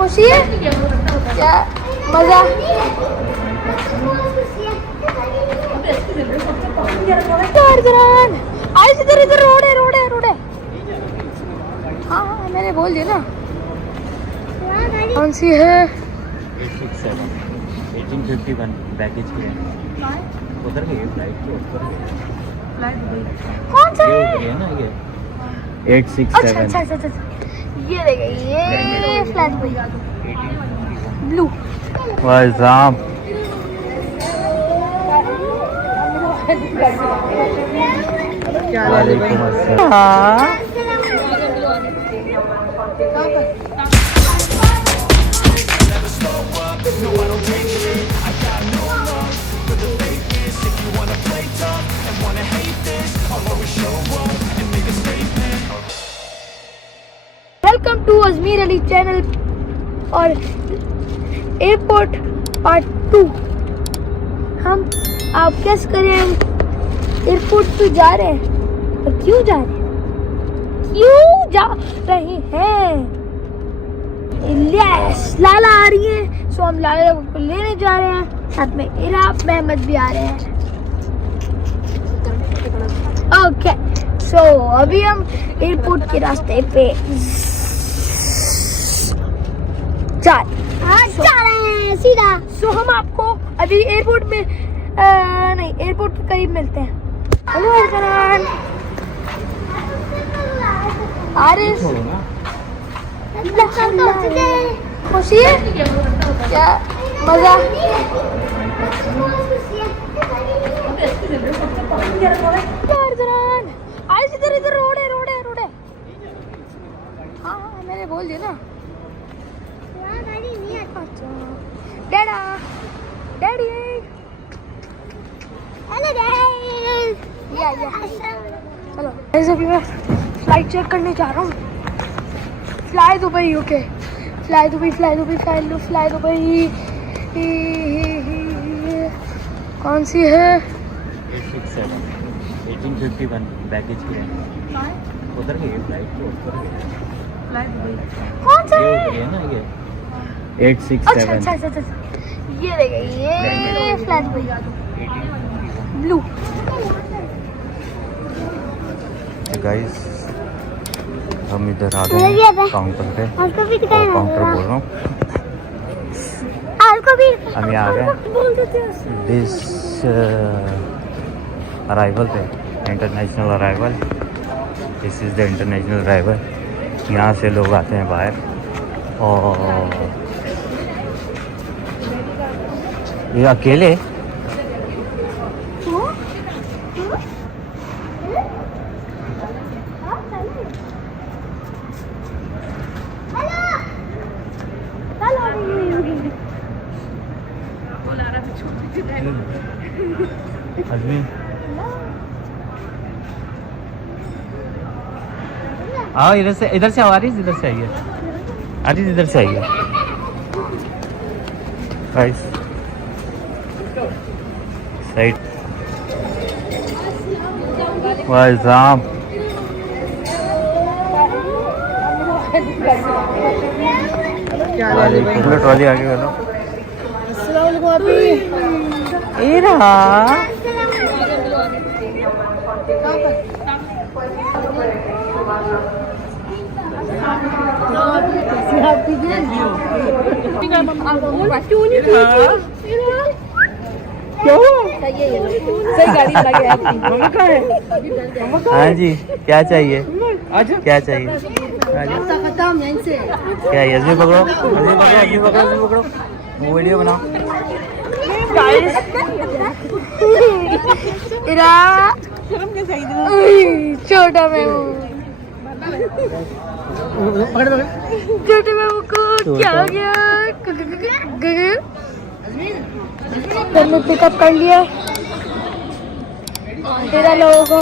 खुशी है क्या मजा। आज इधर इधर रोड है रोड है रोड है। हाँ हाँ मैंने बोल दिया ना। कौन सी है? 1851 बैगेज के उधर गई फ्लाइट के ऊपर कौन सा ये है? उधर है ना ये अच्छा 867 अच्छा अच्छा ये देखे ये फ्लैट ब्लू। भाई साहब वालेकुम अस्सलाम। Welcome to Ajmir Ali channel और एयरपोर्ट पार्ट 2। हम आप कैसे करें, हम एयरपोर्ट पे जा रहे हैं। और क्यों जा रहे हैं? यस लाला आ रही है, सो हम लाला को लेने जा रहे हैं। साथ में इराब महमद भी आ रहे हैं। ओके सो अभी हम एयरपोर्ट के रास्ते पे जा रहे हैं सीधा। सो हम आपको अभी एयरपोर्ट में नहीं एयरपोर्ट के करीब मिलते हैं। हेलो अरजनान आरिस खुशी है क्या मजा। अरजनान आज इधर इधर रोड है रोड है रोड है। हाँ हाँ मैंने बोल दिया ना। डैडा डैडी हेलो डैडी या चलो ऐसे भी मैं फ्लाइट चेक करने जा रहा हूँ। Fly Dubai okay fly Dubai कौन सी है? 1851 बैगेज के उधर गई फ्लाइट के ऊपर कौन सा ये है? उधर है ना ये अच्छा 867 ये देखे ये फ्लैट ब्लू। गाइस हम इधर आ गए काउंटर पे और काउंटर बोल रहा हूँ हम यहाँ आ गए दिस अराइवल पे international arrival. This is the international arrival. यहाँ से लोग आते हैं बाहर और ये अकेले अजमीर आओ इधर से आओ आरिस इधर से आइए आरिस इधर से आइए गाइस साइड भाई साहब ट्रॉली आगे कर लो। हाँ जी क्या चाहिए क्या चाहिए क्या यजमी पकड़ो पकड़ो वीडियो बनाओ। छोटा मेमू छोटे मेमू को क्या हो गया? हमने पिकअप कर लिया 13 लोगों को।